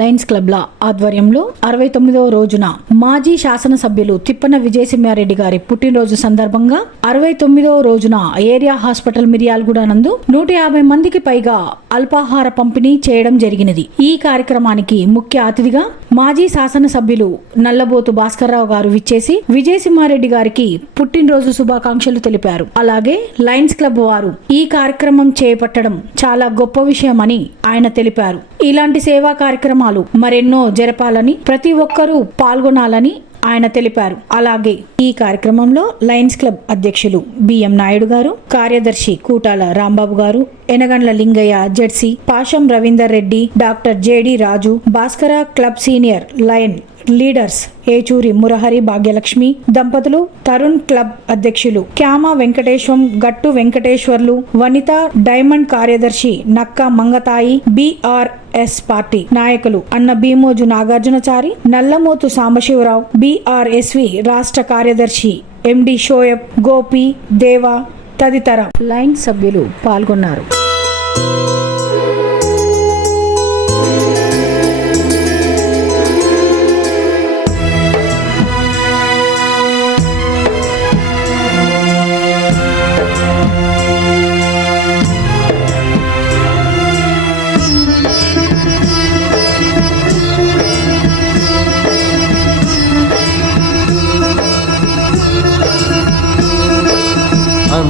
Lines Lions క్లబ్ల ఆధ్వర్యంలో అరవై తొమ్మిదవ రోజున మాజీ శాసనసభ్యులు తిప్పన విజయసింహారెడ్డి గారి పుట్టినరోజు సందర్భంగా అరవై తొమ్మిదవ రోజున ఏరియా హాస్పిటల్ మిర్యాలగూడ నందు నూట యాభై మందికి పైగా అల్పాహార పంపిణీ చేయడం జరిగినది. ఈ కార్యక్రమానికి ముఖ్య అతిథిగా మాజీ శాసనసభ్యులు నల్లబోతు భాస్కర్రావు గారు విచ్చేసి విజయసింహారెడ్డి గారికి పుట్టినరోజు శుభాకాంక్షలు తెలిపారు. అలాగే లయన్స్ క్లబ్ వారు ఈ కార్యక్రమం చేపట్టడం చాలా గొప్ప విషయమని ఆయన తెలిపారు. ఇలాంటి సేవా కార్యక్రమం కార్యక్రమాలు మరెన్నో జరపాలని ప్రతి ఒక్కరూ పాల్గొనాలని ఆయన తెలిపారు. అలాగే ఈ కార్యక్రమంలో లయన్స్ క్లబ్ అధ్యక్షులు బిఎం నాయుడు గారు కార్యదర్శి కూటాల రాంబాబు గారు Enagandla Lingaiah ZC Pasham Ravinder Reddy doctor JD Raju Bhaskara club senior lion leaders Yechuri Murahari Bhagyalakshmi దంపతులు తరుణ్ క్లబ్ అధ్యక్షులు క్యామ వెంకటేశ్వం గట్టు వెంకటేశ్వర్లు వనిత డైమండ్ కార్యదర్శి నక్క మంగతాయి బిఆర్ఎస్ పార్టీ నాయకులు అన్న భీమోజు నాగార్జునచారి నల్లమోతు సాంబశివరావు బిఆర్ఎస్వి రాష్ట్ర కార్యదర్శి ఎండి షోయబ్ గోపి దేవా తదితర లైన్ సభ్యులు పాల్గొన్నారు.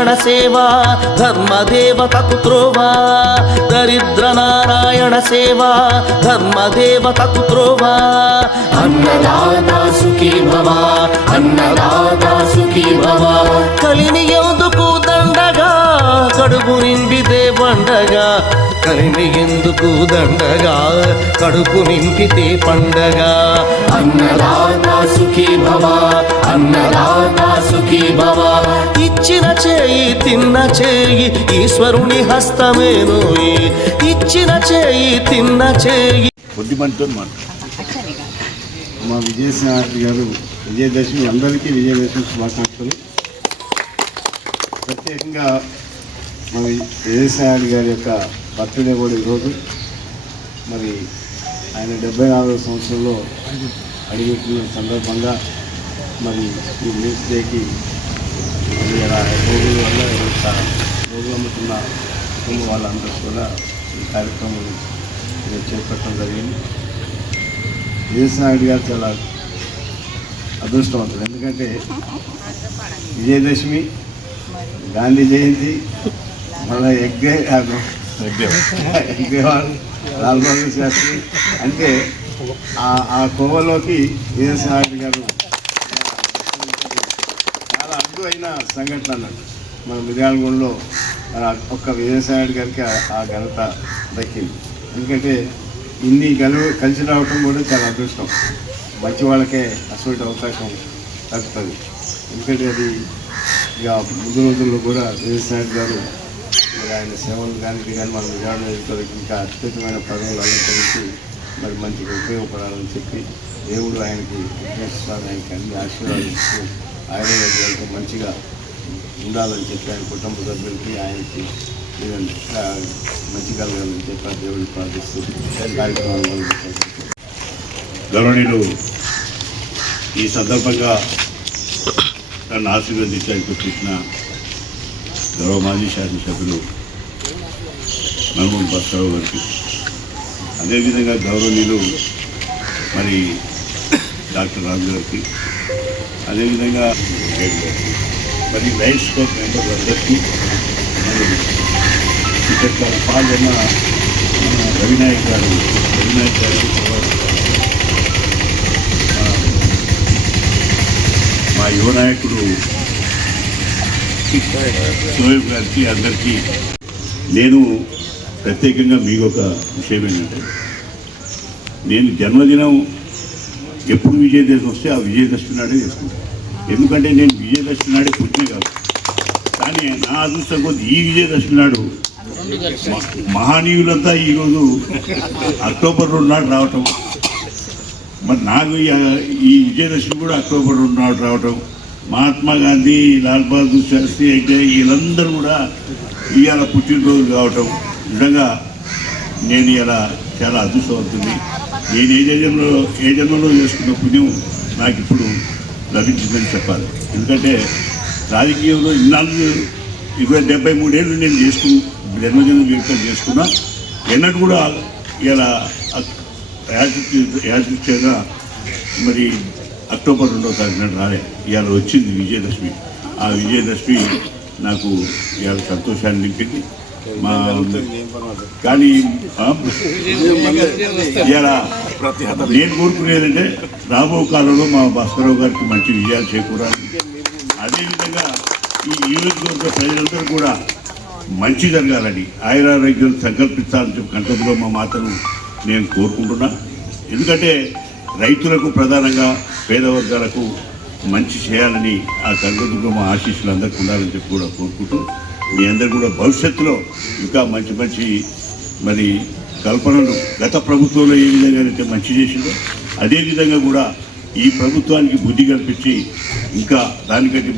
నారాయణ సేవ ధర్మదేవతకు త్రోవా దరిద్ర నారాయణ సేవ ధర్మదేవతకు త్రోవా అన్నదాత సుఖీ భవ అన్నదాత సుఖీ భవ కలిని ఎందుకు దండగా కడుపు నింపితే పండగ కలిని ఎందుకు దండగా కడుపు నింపితే పండగ అన్నదాత సుఖీ భవ అన్నదాత సుఖీ భవ ఇచ్చిన చేయి తిన్న చేయి ఈశ్వరుని హస్తమేనోయి ఇచ్చిన చేయి తిన్న చేయి. కొద్దిమంతో మా విజయసాయి గారు విజయదశమి అందరికీ విజయదశమి శుభాకాంక్షలు. ప్రత్యేకంగా మన విజయసాయి గారి యొక్క బర్త్డే కూడా ఈరోజు. మరి ఆయన డెబ్బై నాలుగవ సంవత్సరంలో అడిగిన సందర్భంగా మరి ఈ న్యూస్ డేకి మరి అలా వల్ల ఇంత అమ్ముతున్న కుటుంబ వాళ్ళందరూ కూడా ఈ కార్యక్రమం చేపట్టడం జరిగింది. విజయసాయి గారు చాలా అదృష్టవంతులు. ఎందుకంటే విజయదశమి గాంధీ జయంతి మళ్ళీ ఎగ్గే ఎగ్గేవాడు లాల్ బహదూర్ శాస్త్రి. అంటే ఆ- ఆ కోవలోకి విజయసాయి గారు చిన్న సంఘటన అన్నట్టు మన మిర్యాలగూడలో ఒక్క విజయసాయి గారికి ఆ- ఘనత దక్కింది. ఎందుకంటే ఇన్ని గలు కలిసి రావటం కూడా చాలా అదృష్టం. మంచి వాళ్ళకే అటువంటి అవకాశం దక్కుతుంది. ఎందుకంటే అది ఇక ముందు రోజుల్లో కూడా విజయసాయి గారు మరి ఆయన సేవలు కానీ కానీ మన విజయవాడ ఇంకా అత్యుతమైన పదవులు అలంకరించి మరి మంచిగా ఉపయోగపడాలని చెప్పి దేవుడు ఆయనకి విఘ్నేశ్వర ఆయనకి అన్ని ఆశీర్వాదాలు ఆయన మంచిగా ఉండాలని చెప్పి ఆయన కుటుంబ సభ్యులకి ఆయనకి మంచి కలగాలని చెప్పి దేవుడిని ప్రార్థిస్తూ కార్యక్రమాలు గౌరవనీయులు ఈ సందర్భంగా నన్ను ఆశీర్వదించడానికి వచ్చిన గౌరవ మాజీ శాసనసభ్యులు నల్గొండ బస్రావు గారికి. అదేవిధంగా గౌరవనీయులు మరి డాక్టర్ రాజు గారికి అదేవిధంగా మరి లైన్స్ కోచ్ మెంబర్ అందరికీ ఇక్కడ పాల్గొన్న రవినాయక్ గారు రవినాయక్ గారు మా యువ నాయకుడు సోయబ్ గారికి అందరికీ నేను ప్రత్యేకంగా మీకు ఒక విషయం ఏంటంటే నేను జన్మదినం ఎప్పుడు విజయదశమి వస్తే ఆ విజయదశమి నాడే చేసుకుంటాను ఎందుకంటే నేను విజయదశమి నాడే పుట్టిన కాదు. కానీ నా అదృష్టం కొద్ది ఈ విజయదశమి నాడు మహానీయులంతా ఈరోజు అక్టోబర్ రెండు నాడు రావటం. మరి నాకు ఈ- ఈ విజయదశమి కూడా అక్టోబర్ రెండు నాడు రావటం. మహాత్మా గాంధీ లాల్ బహదూర్ శాస్త్రి అయితే వీళ్ళందరూ కూడా ఇవాళ పుట్టినరోజు కావటం. నిజంగా నేను ఇలా చాలా అదృష్టమవుతుంది నేను ఏ జన్మలో ఏ జన్మలో చేసుకున్న పుణ్యం నాకు ఇప్పుడు లభించిందని చెప్పాలి. ఎందుకంటే రాజకీయంలో ఇన్నాళ్ళు ఇరవై డెబ్బై మూడేళ్ళు నేను చేసుకుని జన్మజన్మ జీవితం చేసుకున్నా ఎన్నటి కూడా ఇలా యాదృచ్ఛగా మరి అక్టోబర్ రెండో తారీఖున రాలే. ఇవాళ వచ్చింది విజయదశమి. ఆ విజయదశమి నాకు ఇవాళ సంతోషాన్ని నింపింది. కానీ ఇలా నేను కోరుకునేదంటే రాబో కాలంలో మా భాస్కరరావు గారికి మంచి విజయాలు చేకూరాలి. అదేవిధంగా ఈ నియోజకవర్గ ప్రజలందరూ కూడా మంచి జరగాలని ఆయురారోగ్యం సంకల్పించాలని చెప్పి కంటపులో మా మాతను నేను కోరుకుంటున్నా. ఎందుకంటే రైతులకు ప్రధానంగా పేద వర్గాలకు మంచి చేయాలని ఆ కనకదుర్గమ్మ ఆశీస్సులు అందరికీ ఉండాలని చెప్పి కూడా కోరుకుంటూ మీ అందరు కూడా భవిష్యత్తులో ఇంకా మంచి మంచి మరి కల్పనలు గత ప్రభుత్వంలో ఏ విధంగా అయితే మంచి చేసిందో అదే విధంగా కూడా ఈ ప్రభుత్వానికి బుద్ధి కల్పించి ఇంకా దానికంటే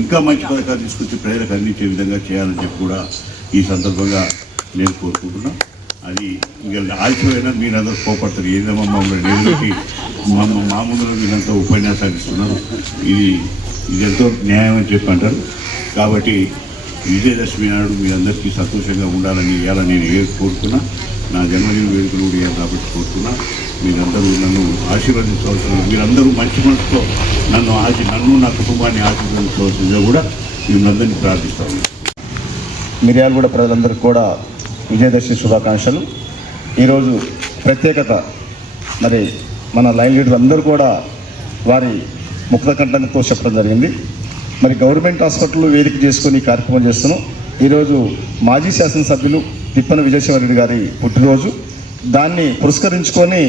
ఇంకా మంచి పథకాలు తీసుకొచ్చి ప్రజలకు అందించే విధంగా చేయాలని చెప్పి కూడా ఈ సందర్భంగా నేను కోరుకుంటున్నా. అది ఇంకా ఆలస్యమైనా మీరందరూ కోపడతారు. ఏదమ్మా మమ్మల్ని నిలబెట్టి మా మామూలుగా మీరంతా ఉపన్యాసాలు ఇస్తున్నారు. ఇది ఇది ఎంతో న్యాయం అని చెప్పి అంటారు. కాబట్టి విజయదశమి నాడు మీ అందరికీ సంతోషంగా ఉండాలని ఇవ్వాలని నేను ఏ కోరుకున్నా నా జన్మదిన వేడుకలు కూడా కాబట్టి కోరుకున్నా. మీరందరూ నన్ను ఆశీర్వదించవలసిన మీరందరూ మంచి మనసుతో నన్ను ఆశ నన్ను నా కుటుంబాన్ని ఆశీర్వదించవలసిందిగా కూడా మిమ్మల్ని ప్రార్థిస్తాను మిర్యాలగూడ ప్రజలందరికీ కూడా విజయదశమి శుభాకాంక్షలు. ఈరోజు ప్రత్యేకత మరి మన లైన్ లీడర్లు అందరూ కూడా వారి ముక్త కంఠంతో చెప్పడం జరిగింది. మరి గవర్నమెంట్ హాస్పిటల్ వేదిక చేసుకొని కార్యక్రమం చేస్తున్నాం. ఈరోజు మాజీ శాసనసభ్యులు తిప్పన విజయశివరెడ్డి గారి పుట్టినరోజు. దాన్ని పురస్కరించుకొని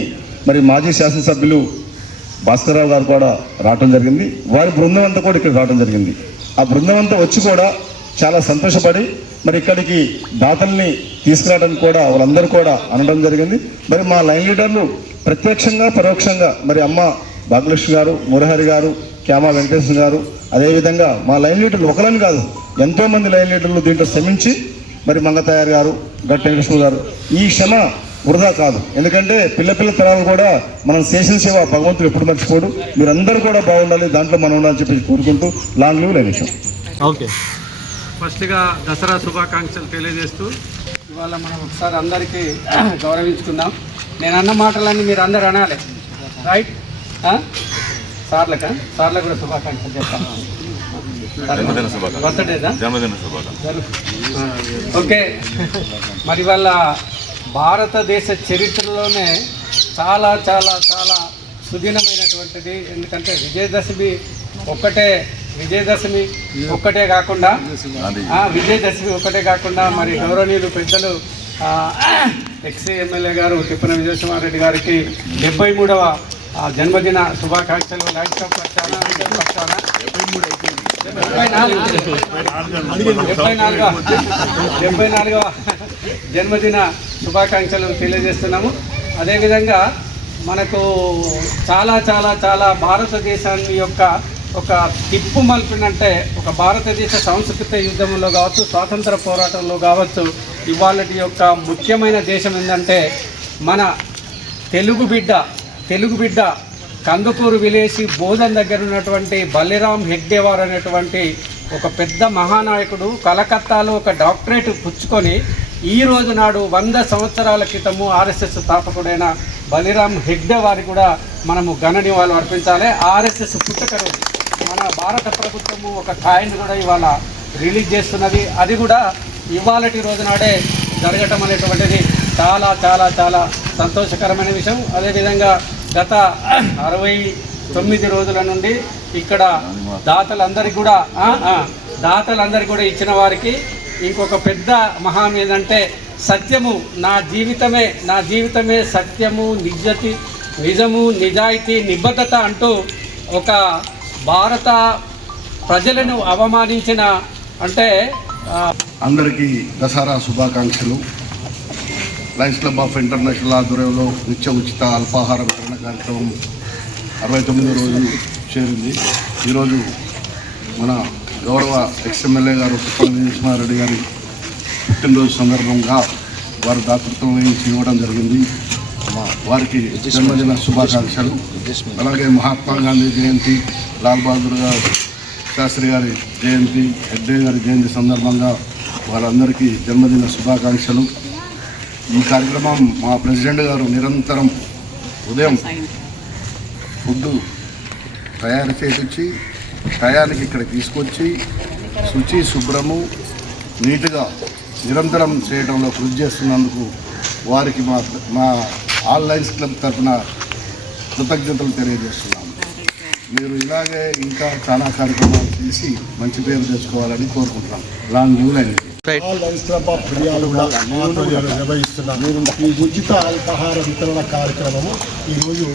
మరి మాజీ శాసనసభ్యులు భాస్కరరావు గారు కూడా రావడం జరిగింది. వారి బృందం అంతా కూడా ఇక్కడ రావడం జరిగింది. ఆ బృందం అంతా వచ్చి కూడా చాలా సంతోషపడి మరి ఇక్కడికి దాతల్ని తీసుకురావడానికి కూడా వాళ్ళందరూ కూడా అనడం జరిగింది. మరి మా లైన్ లీడర్లు ప్రత్యక్షంగా పరోక్షంగా మరి అమ్మ భాగ్యలక్ష్మి గారు మురహరి గారు క్యామా వెంకటేశ్వర గారు. అదేవిధంగా మా లైన్ లీడర్లు ఒకరని కాదు ఎంతోమంది లైన్ లీడర్లు దీంట్లో శ్రమించి మరి మంగతయారు గారు గట్టి వెంకటేశ్వర గారు. ఈ క్షమ వృధా కాదు. ఎందుకంటే పిల్ల పిల్ల తరాలు కూడా మనం చేసిన సేవ భగవంతుడు ఎప్పుడు మర్చిపోడు. మీరందరూ కూడా బాగుండాలి దాంట్లో మనం ఉండాలని చెప్పి కోరుకుంటూ లాంగ్ లీవ్ లైన్ ఓకే. ఫస్ట్గా దసరా శుభాకాంక్షలు తెలియజేస్తూ ఇవాళ మనం ఒకసారి అందరికీ గౌరవించుకుందాం. నేను అన్న మాటలన్నీ మీరు అందరు అనాలి రైట్ సార్లక? సార్లకు కూడా శుభాకాంక్షలు చెప్తాను. ఓకే. మరి వాళ్ళ భారతదేశ చరిత్రలోనే చాలా చాలా చాలా సుదీనమైనటువంటిది. ఎందుకంటే విజయదశమి ఒక్కటే విజయదశమి ఒక్కటే కాకుండా ఆ, విజయదశమి ఒక్కటే కాకుండా మరి గౌరవనీయులు పెద్దలు ఎక్స్ ఎమ్మెల్యే గారు తిప్పన విజయకుమారెడ్డి గారికి డెబ్బై మూడవ జన్మదిన శుభాకాంక్షలు లైఫ్ స్టాప్ పక్షాన పక్షాన డెబ్బై నాలుగు. డెబ్బై నాలుగవ డెబ్బై నాలుగవ జన్మదిన శుభాకాంక్షలు తెలియజేస్తున్నాము. అదేవిధంగా మనకు చాలా చాలా చాలా భారతదేశాన్ని యొక్క ఒక తిప్పు మలిపినంటే ఒక భారతదేశ సాంస్కృతిక యుద్ధంలో కావచ్చు స్వాతంత్ర పోరాటంలో కావచ్చు ఇవాళటి యొక్క ముఖ్యమైన దేశం ఏంటంటే మన తెలుగు బిడ్డ తెలుగు బిడ్డ కందుకూరు విలేసి బోధన్ దగ్గర ఉన్నటువంటి బలిరామ్ హెగ్డేవార్ అనేటువంటి ఒక పెద్ద మహానాయకుడు కలకత్తాలో ఒక డాక్టరేట్ పుచ్చుకొని ఈ రోజు నాడు వంద సంవత్సరాల క్రితము ఆర్ఎస్ఎస్ స్థాపకుడైన బలిరామ్ హెగ్డే వారి కూడా మనము ఘన నివాళులు అర్పించాలి. ఆర్ఎస్ఎస్ పుట్టుక రోజు మన భారత ప్రభుత్వము ఒక కాయిన్ కూడా ఇవాళ రిలీజ్ చేస్తున్నది. అది కూడా ఇవాళటి రోజు నాడే జరగటం అనేటువంటిది చాలా చాలా చాలా సంతోషకరమైన విషయం. అదేవిధంగా గత అరవై తొమ్మిది రోజుల నుండి ఇక్కడ దాతలందరికీ కూడా దాతలందరి దాతలందరికీ కూడా ఇచ్చిన వారికి ఇంకొక పెద్ద మహాం ఏంటంటే సత్యము నా జీవితమే నా జీవితమే సత్యము నిజతి నిజము నిజాయితీ నిబద్ధత అంటూ ఒక భారత ప్రజలను అవమానించిన అంటే అందరికీ దసరా శుభాకాంక్షలు. లయన్స్ క్లబ్ ఆఫ్ ఇంటర్నేషనల్ ఆధ్వర్యంలో నిత్య ఉచిత అల్పాహార కార్యక్రమం అరవై తొమ్మిదో రోజు చేరింది. ఈరోజు మన గౌరవ ఎక్స్ఎమ్మెల్యే గారు తిప్పల నరసింహారెడ్డి గారి పుట్టినరోజు సందర్భంగా వారు దాతృత్వం వహించి ఇవ్వడం జరిగింది. మా వారికి జన్మదిన శుభాకాంక్షలు. అలాగే మహాత్మా గాంధీ జయంతి లాల్ బహదూర్ గారు శాస్త్రి గారి జయంతి హెడ్డే గారి జయంతి సందర్భంగా వారందరికీ జన్మదిన శుభాకాంక్షలు. ఈ కార్యక్రమం మా ప్రెసిడెంట్ గారు నిరంతరం ఉదయం ఫుడ్ తయారు చేసి టయానికి ఇక్కడ తీసుకొచ్చి శుచి శుభ్రము నీట్గా నిరంతరం చేయడంలో కృషి చేస్తున్నందుకు వారికి మా మా ఆన్లైన్స్ క్లబ్ తరఫున కృతజ్ఞతలు తెలియజేస్తున్నాము. మీరు ఇలాగే ఇంకా చాలా కార్యక్రమాలు చేసి మంచి పేరు తెచ్చుకోవాలని కోరుకుంటున్నాం. లాంగ్ లీవ్ లైన్ ఆల్ ఈ ఉచిత అల్పాహార వితరణ కార్యక్రమము ఈరోజు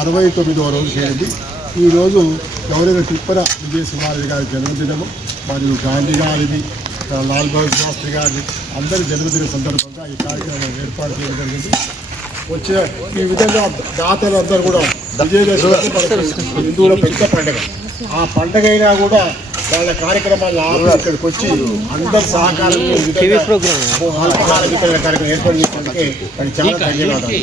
అరవై తొమ్మిదవ రోజు చేరింది. ఈరోజు గౌరవ తిప్పన విజయసుమారి గారి జన్మదినము మరియు గాంధీ గారిది లాల్ బహదూర్ శాస్త్రి గారిది అందరి జన్మదిన సందర్భంగా ఈ కార్యక్రమం ఏర్పాటు చేయడం జరిగింది. వచ్చే ఈ విధంగా దాతలు అందరూ కూడా విజయదశమి హిందువుల పెద్ద పండుగ. ఆ పండుగ అయినా కూడా వాళ్ళ కార్యక్రమాలు ఆపి ఇక్కడికి వచ్చి అందరు సహకారం అల్పహార వితరణ కార్యక్రమం ఏర్పాటు చేసినందుకే వారికి చాలా ధన్యవాదాలు.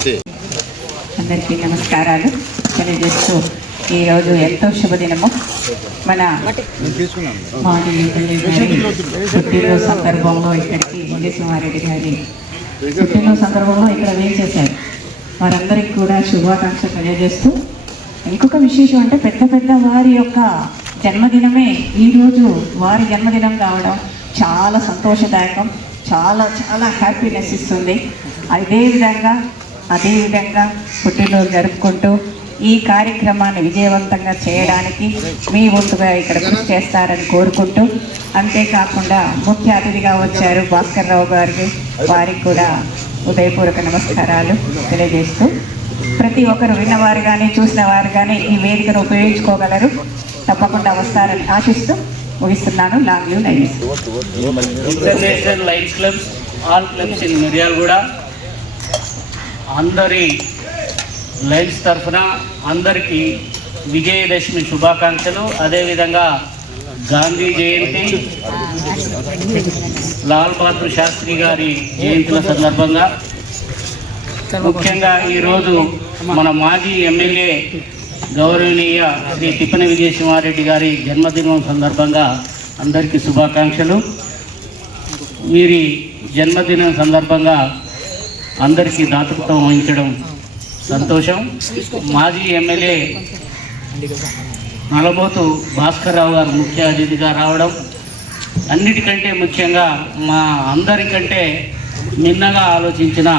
అందరికీ నమస్కారాలు. తెలియజేస్తూ ఈరోజు ఎంతో శుభదినము. మన పుట్టినరోజు సందర్భంలో ఇక్కడికి విజయసింహారెడ్డి గారి పుట్టినరోజు సందర్భంలో ఇక్కడ వేయించేశారు. వారందరికీ కూడా శుభాకాంక్షలు తెలియజేస్తూ ఇంకొక విశేషం అంటే పెద్ద పెద్ద వారి యొక్క జన్మదినమే ఈరోజు వారి జన్మదినం కావడం చాలా సంతోషదాయకం చాలా చాలా హ్యాపీనెస్ ఇస్తుంది. అదేవిధంగా అదేవిధంగా పుట్టినరోజు జరుపుకుంటూ ఈ కార్యక్రమాన్ని విజయవంతంగా చేయడానికి మీ వంతుగా ఇక్కడ కృషి చేస్తారని కోరుకుంటూ అంతేకాకుండా ముఖ్య అతిథిగా వచ్చారు భాస్కర్ రావు గారికి. వారికి కూడా ఉదయపూర్వక నమస్కారాలు తెలియజేస్తూ ప్రతి ఒక్కరు విన్నవారు కానీ చూసిన వారు కానీ ఈ వేదికను ఉపయోగించుకోగలరు. తప్పకుండా వస్తారని ఆశిస్తూ ముగిస్తున్నాను. Long live lions international lions clubs all clubs in కూడా అందరి లైన్స్ తరఫున అందరికీ విజయదశమి శుభాకాంక్షలు. అదేవిధంగా గాంధీ జయంతి లాల్ బహదూర్ శాస్త్రి గారి జయంతుల సందర్భంగా. ముఖ్యంగా ఈరోజు మన మాజీ ఎమ్మెల్యే గౌరవనీయ శ్రీ తిప్పన విజయసింహారెడ్డి గారి జన్మదినం సందర్భంగా అందరికీ శుభాకాంక్షలు. వీరి జన్మదినం సందర్భంగా అందరికీ దాతృత్వం వహించడం సంతోషం. మాజీ ఎమ్మెల్యే నలబోతు భాస్కర్ రావు గారు ముఖ్య అతిథిగా రావడం. అన్నిటికంటే ముఖ్యంగా మా అందరికంటే నిన్నగా ఆలోచించిన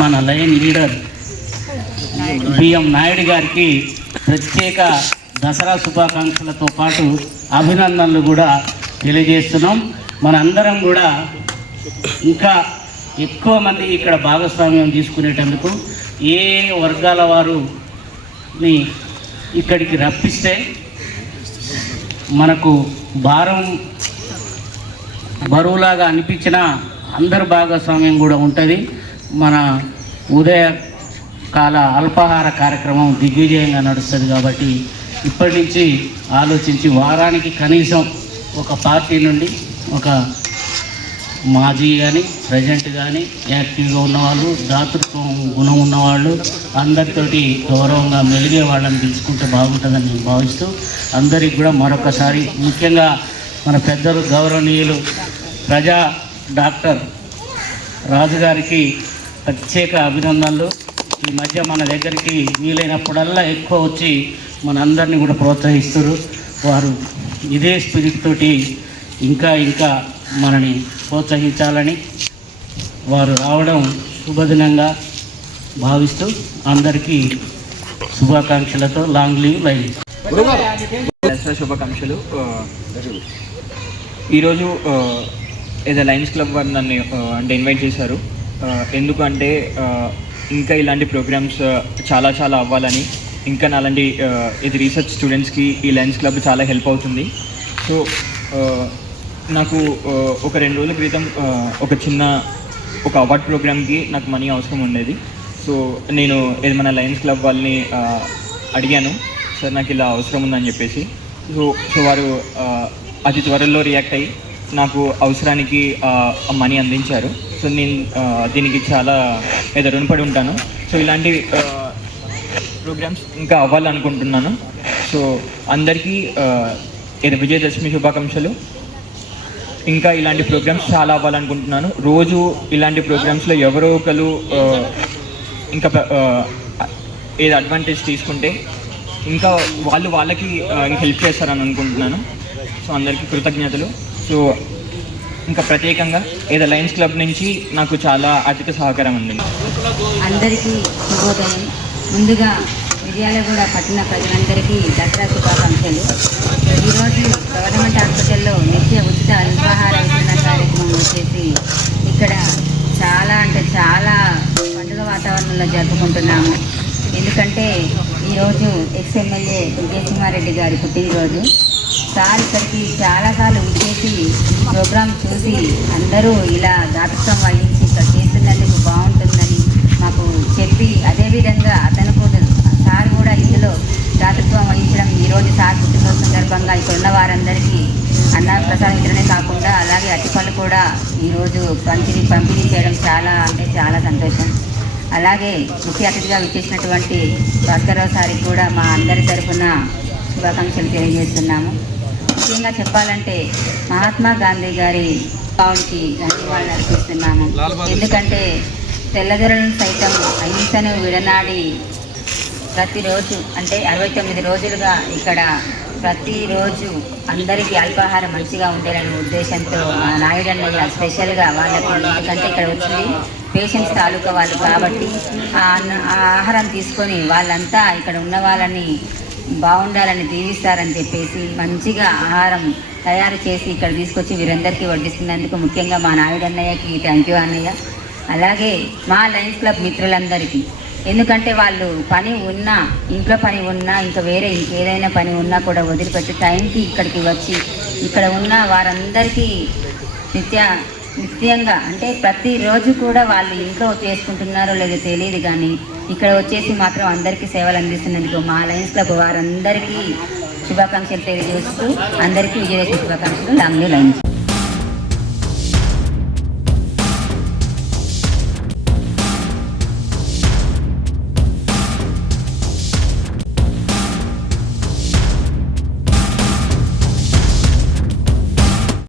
మన లైన్ లీడర్ బిఎం నాయుడు గారికి ప్రత్యేక దసరా శుభాకాంక్షలతో పాటు అభినందనలు కూడా తెలియజేస్తున్నాం. మనందరం కూడా ఇంకా ఎక్కువ మంది ఇక్కడ భాగస్వామ్యం తీసుకునేటందుకు ఏ వర్గాల వారుని ఇక్కడికి రప్పిస్తే మనకు భారం బరువులాగా అనిపించిన అందరు భాగస్వామ్యం కూడా ఉంటుంది. మన ఉదయ కాల అల్పాహార కార్యక్రమం దిగ్విజయంగా నడుస్తుంది కాబట్టి ఇప్పటి నుంచి ఆలోచించి వారానికి కనీసం ఒక పార్టీ నుండి ఒక మాజీ కానీ ప్రజెంట్ కానీ యాక్టివ్గా ఉన్నవాళ్ళు దాతృత్వం గుణం ఉన్నవాళ్ళు అందరితోటి గౌరవంగా మెలిగే వాళ్ళని పిలుచుకుంటే బాగుంటుందని నేను భావిస్తూ అందరికి కూడా మరొకసారి ముఖ్యంగా మన పెద్దలు గౌరవనీయులు ప్రజా డాక్టర్ రాజుగారికి ప్రత్యేక అభినందనలు. ఈ మధ్య మన దగ్గరికి వీలైనప్పుడల్లా ఎక్కువ వచ్చి మనందరినీ కూడా ప్రోత్సహిస్తారు. వారు ఇదే స్పిరిట్ తోటి ఇంకా ఇంకా మనని ప్రోత్సహించాలని వారు రావడం శుభదినంగా భావిస్తూ అందరికీ శుభాకాంక్షలతో లాంగ్ లీవ్. లైవ్ శుభాకాంక్షలు ఈరోజు ఏదో లయన్స్ క్లబ్ వారు నన్ను అంటే ఇన్వైట్ చేశారు. ఎందుకంటే ఇంకా ఇలాంటి ప్రోగ్రామ్స్ uh, చాలా చాలా అవ్వాలని. ఇంకా అలాంటి uh, ఇది రీసెర్చ్ స్టూడెంట్స్కి ఈ లయన్స్ క్లబ్ చాలా హెల్ప్ అవుతుంది. సో uh, నాకు ఒక రెండు రోజుల క్రితం ఒక చిన్న ఒక అవార్డ్ ప్రోగ్రామ్కి నాకు మనీ అవసరం ఉండేది. సో నేను ఏదైనా లయన్స్ క్లబ్ వాళ్ళని అడిగాను. సార్ నాకు ఇలా అవసరం ఉందని చెప్పేసి. సో సో వారు అతి త్వరలో రియాక్ట్ అయ్యి నాకు అవసరానికి మనీ అందించారు. సో నేను దీనికి చాలా ఏదో రుణపడి ఉంటాను. సో ఇలాంటి ప్రోగ్రామ్స్ ఇంకా అవ్వాలనుకుంటున్నాను. సో అందరికీ ఏదో విజయదశమి శుభాకాంక్షలు. ఇంకా ఇలాంటి ప్రోగ్రామ్స్ చాలా అవ్వాలనుకుంటున్నాను. రోజు ఇలాంటి ప్రోగ్రామ్స్లో ఎవరో ఒకరు ఇంకా ప- ఏది అడ్వాంటేజ్ తీసుకుంటే ఇంకా వాళ్ళు వాళ్ళకి హెల్ప్ చేస్తారని అనుకుంటున్నాను. సో అందరికీ కృతజ్ఞతలు. సో ఇంకా ప్రత్యేకంగా ఏదో లయన్స్ క్లబ్ నుంచి నాకు చాలా ఆర్థిక సహకారం ఉంది. అందరికీ శుభోదయం. ముందుగా మిర్యాలగూడ పట్టణ ప్రజలందరికీ దసరా శుభాకాంక్షలు. ఈరోజు గవర్నమెంట్ హాస్పిటల్లో నిత్య ఉచిత అల్పాహార వితరణ కార్యక్రమం వచ్చేసి ఇక్కడ చాలా అంటే చాలా పండుగ వాతావరణంలో జరుపుకుంటున్నాము. ఎందుకంటే ఈరోజు ఎక్స్ ఎమ్మెల్యే విజయసింహారెడ్డి గారి పుట్టినరోజు. సార్ ఇక్కడికి చాలాసార్లు విచ్చేసి ప్రోగ్రాం చూసి అందరూ ఇలా దాతృత్వం వహించి ఇక్కడ చేస్తున్నందుకు బాగుంటుందని మాకు చెప్పి అదేవిధంగా అతను కూడా సార్ కూడా ఇందులో దాతృత్వం వహించడం ఈరోజు సార్ పుట్టినరోజు సందర్భంగా ఇక్కడ ఉన్న వారందరికీ అన్న ప్రసాదం ఇతరనే కాకుండా అలాగే అరటిపళ్ళు కూడా ఈరోజు పంపిణీ పంపిణీ చేయడం చాలా అంటే చాలా సంతోషం. అలాగే ముఖ్య అతిథిగా విచ్చేసినటువంటి భాస్కరరావు సారికి కూడా మా అందరి తరఫున శుభాకాంక్షలు తెలియజేస్తున్నాము. ముఖ్యంగా చెప్పాలంటే మహాత్మా గాంధీ గారి భావునికి ధన్యవాదాలు అర్పిస్తున్నాము. ఎందుకంటే తెల్లదొరలను సైతం అహింసను విడనాడి ప్రతిరోజు అంటే అరవై తొమ్మిది రోజులుగా ఇక్కడ ప్రతిరోజు అందరికీ అల్పాహారం మంచిగా ఉండేలనే ఉద్దేశంతో మా నాయుడన్నయ్య స్పెషల్గా వాళ్ళకి ఎందుకంటే ఇక్కడ వచ్చింది పేషెంట్స్ తాలూకా వాళ్ళు కాబట్టి ఆ ఆహారం తీసుకొని వాళ్ళంతా ఇక్కడ ఉన్న వాళ్ళని బాగుండాలని దీవిస్తారని చెప్పేసి మంచిగా ఆహారం తయారు చేసి ఇక్కడ తీసుకొచ్చి వీరందరికీ వడ్డిస్తున్నందుకు ముఖ్యంగా మా నాయుడన్నయ్యకి థ్యాంక్ యూ అన్నయ్య. అలాగే మా లయన్స్ క్లబ్ మిత్రులందరికీ. ఎందుకంటే వాళ్ళు పని ఉన్నా ఇంట్లో పని ఉన్నా ఇంకా వేరే ఇంకేదైనా పని ఉన్నా కూడా వదిలిపెట్టి టైంకి ఇక్కడికి వచ్చి ఇక్కడ ఉన్న వారందరికీ నిత్య నిత్యంగా అంటే ప్రతిరోజు కూడా వాళ్ళు ఇంట్లో చేసుకుంటున్నారో లేదో తెలియదు కానీ ఇక్కడ వచ్చేసి మాత్రం అందరికీ సేవలు అందిస్తున్నందుకు మా లయన్స్ క్లబ్ వారందరికీ శుభాకాంక్షలు తెలియజేస్తూ అందరికీ విజయదశమి శుభాకాంక్షలు. Long lines